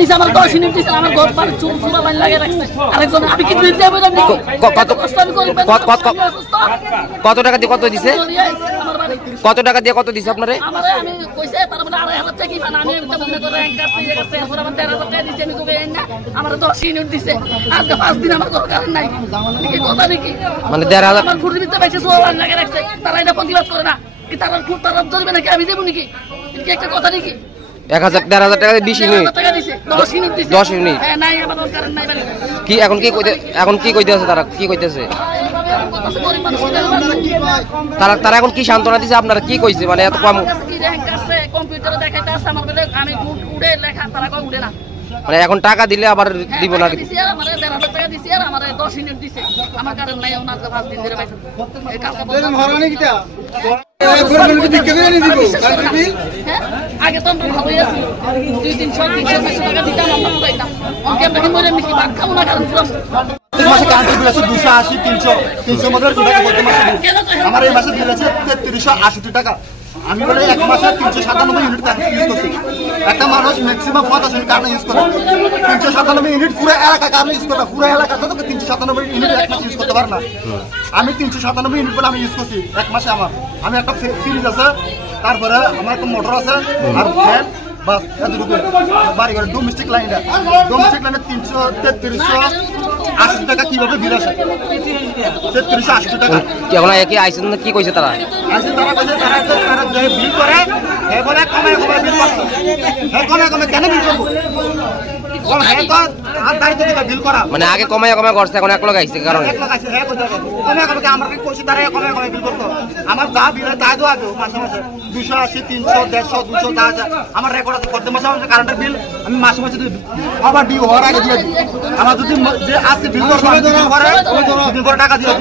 নিছে আমার 10 ইউনিট দিছে আমার ঘর পারে চুরা লাইন লাগিয়ে রাখছে আরেকজন আমি কি দিতে হবে না কত টাকা দিয়ে কত দিছে কত টাকা দিয়ে কত দিছে আপনারে আমারে আমি কইছে তার মানে 2,500 টাকা কি মানে আমি এটা মনে করে র‍্যাঙ্ক কাছে দিয়ে গেছে পুরো আমার 13,000 টাকা দিছে আমি কবে না আমার 10 ইউনিট দিছে আজকে 5 দিন আমার দরকার নাই কি কথা নাকি মানে 1,500 আমার ঘুরে দিতে পাইছে চুরা লাইন লাগিয়ে রাখছে তারা এটা প্রতিবাদ করে না কি তারা খুব তারা ধরবে নাকি আমি দেব নাকি কি একটা কথা নাকি 1,000 টাকা 20 ইউনিট 10 ইউনিট দিছে 10 ইউনিট হ্যাঁ নাই আমার দরকার নাই মানে কি এখন কি কইতেছে তারা কি কইতেছে তারা এখন কি সান্ত্বনা দিছে আপনারা কি কইছে মানে এত কম কম্পিউটারে দেখাইতে আছে আমার বলে আমি উড়ে লেখা তারা কই উড়ে না মানে এখন টাকা দিলে আবার দিব না দিছি আর আমারে 1,500 টাকা দিছি আর আমারে 10 ইউনিট দিছে আমার কারণ নাই ওনার 5 দিন ধরে পাইছে এই কালকে বললাম হরানি কিটা আগে তো আমরা ভালোই আছি 2-300 টাকা দিতাম আমরা পাইতাম অঙ্কে আমরা কি মরে মিষ্টি ভাত খাবো না কারণ মাসে কারেন্ট বিল আছে 280 300 মধ্যে টাকা করতে মাসে আমার এই মাসে বিল আছে 3368 টাকা আমি বলে এক মাসে 397 ইউনিট কারেন্ট ইউজ করছি একটা মানুষ ম্যাক্সিমাম 50 ইউনিট কারেন্ট ইউজ করে 397 ইউনিট পুরো এলাকা কারেন্ট ইউজ করে পুরো এলাকাতে তো 397 ইউনিট এক মাসে ইউজ করতে পারে না আমি 397 ইউনিট বলে আমি ইউজ করছি এক মাসে আমি একটা ফ্রিজ আছে তারপরে আমার একটা মোটর আছে আর ফ্যান বাস এতটুকু বাড়ি ঘরে ডোমেস্টিক লাইনে 380 টাকা কিভাবে বিল আসে 380 টাকা কেমন কি আইছেন কি কইছে তারা আইছে তারা কইছে তারা যে বিল করে এবারে কমে বিল করছে কমে কেন বিল করব মানে আগে কমায় করছে এখন এক লোক আইছে কারণ আমার যা বিল তাই দেওয়া মাসে মাসে 280 300 150 200 1000 আমার রেকর্ড আছে প্রত্যেক মাসে আমার কারেন্টের বিল আমি মাসে মাসে আবার ডিউ হওয়ার আগে দিয়ে দিই আমার যদি যে আছে বিল করে টাকা দিয়ে